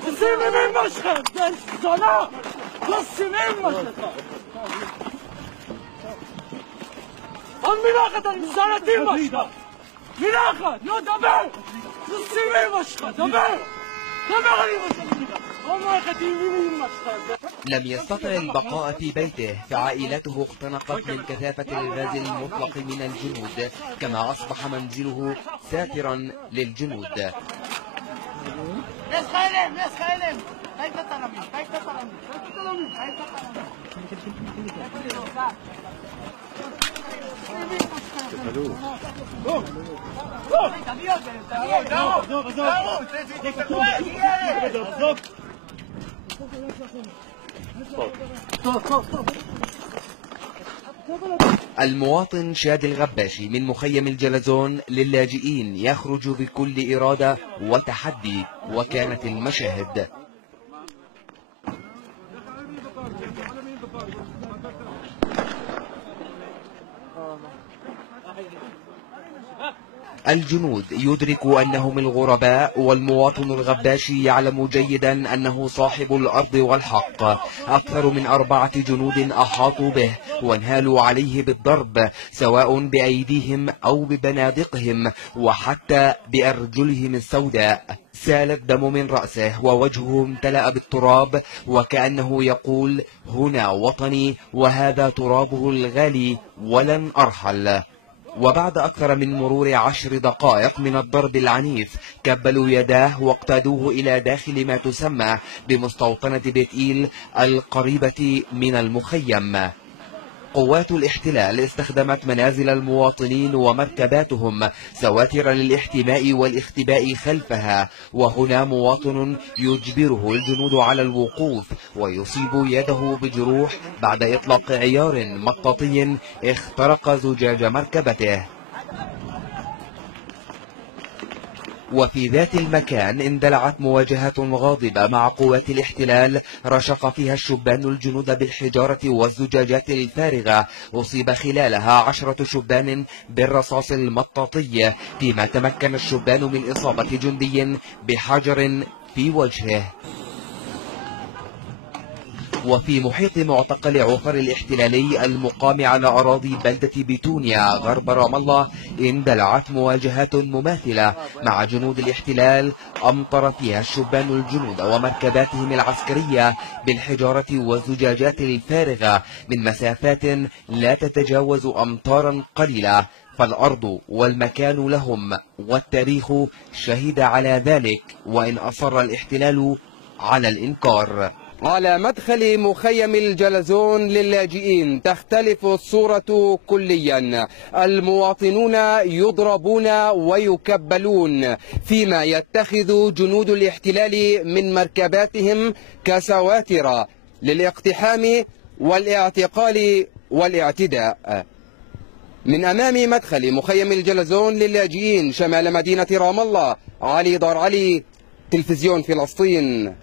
تسيبني من مشهد صلاة بس من مشهد من أخذ الإنسانة مشهد من أخذ يا دمر تسيبني مشهد دمر لم يستطع البقاء في بيته فعائلته اختنقت من كثافة الغاز المطلق من الجنود كما أصبح منزله ساترا للجنود. المواطن شادي الغباشي من مخيم الجلزون للاجئين يخرج بكل إرادة وتحدي، وكانت المشاهد الجنود يدرك أنهم الغرباء، والمواطن الغباشي يعلم جيدا أنه صاحب الأرض والحق. أكثر من 4 جنود أحاطوا به وانهالوا عليه بالضرب سواء بأيديهم أو ببنادقهم وحتى بأرجلهم السوداء. سال الدم من رأسه ووجهه امتلأ بالتراب وكأنه يقول: هنا وطني وهذا ترابه الغالي ولن أرحل. وبعد أكثر من مرور 10 دقائق من الضرب العنيف كبلوا يداه واقتادوه إلى داخل ما تسمى بمستوطنة بيت إيل القريبة من المخيم. قوات الاحتلال استخدمت منازل المواطنين ومركباتهم سواتر للاحتماء والاختباء خلفها، وهنا مواطن يجبره الجنود على الوقوف ويصيب يده بجروح بعد إطلاق عيار مطاطي اخترق زجاج مركبته. وفي ذات المكان اندلعت مواجهة غاضبة مع قوات الاحتلال رشق فيها الشبان الجنود بالحجارة والزجاجات الفارغة. أصيب خلالها 10 شبان بالرصاص المطاطي، فيما تمكن الشبان من إصابة جندي بحجر في وجهه. وفي محيط معتقل عوفر الاحتلالي المقام على أراضي بلدة بيتونيا غرب رام الله اندلعت مواجهات مماثلة مع جنود الاحتلال أمطر فيها الشبان الجنود ومركباتهم العسكرية بالحجارة والزجاجات الفارغة من مسافات لا تتجاوز أمتارا قليلة، فالأرض والمكان لهم والتاريخ شهد على ذلك، وإن أصر الاحتلال على الإنكار. على مدخل مخيم الجلزون للاجئين تختلف الصورة كليا. المواطنون يضربون ويكبلون، فيما يتخذ جنود الاحتلال من مركباتهم كسواتر للاقتحام والاعتقال والاعتداء. من أمام مدخل مخيم الجلزون للاجئين شمال مدينة رام الله، علي دار علي، تلفزيون فلسطين.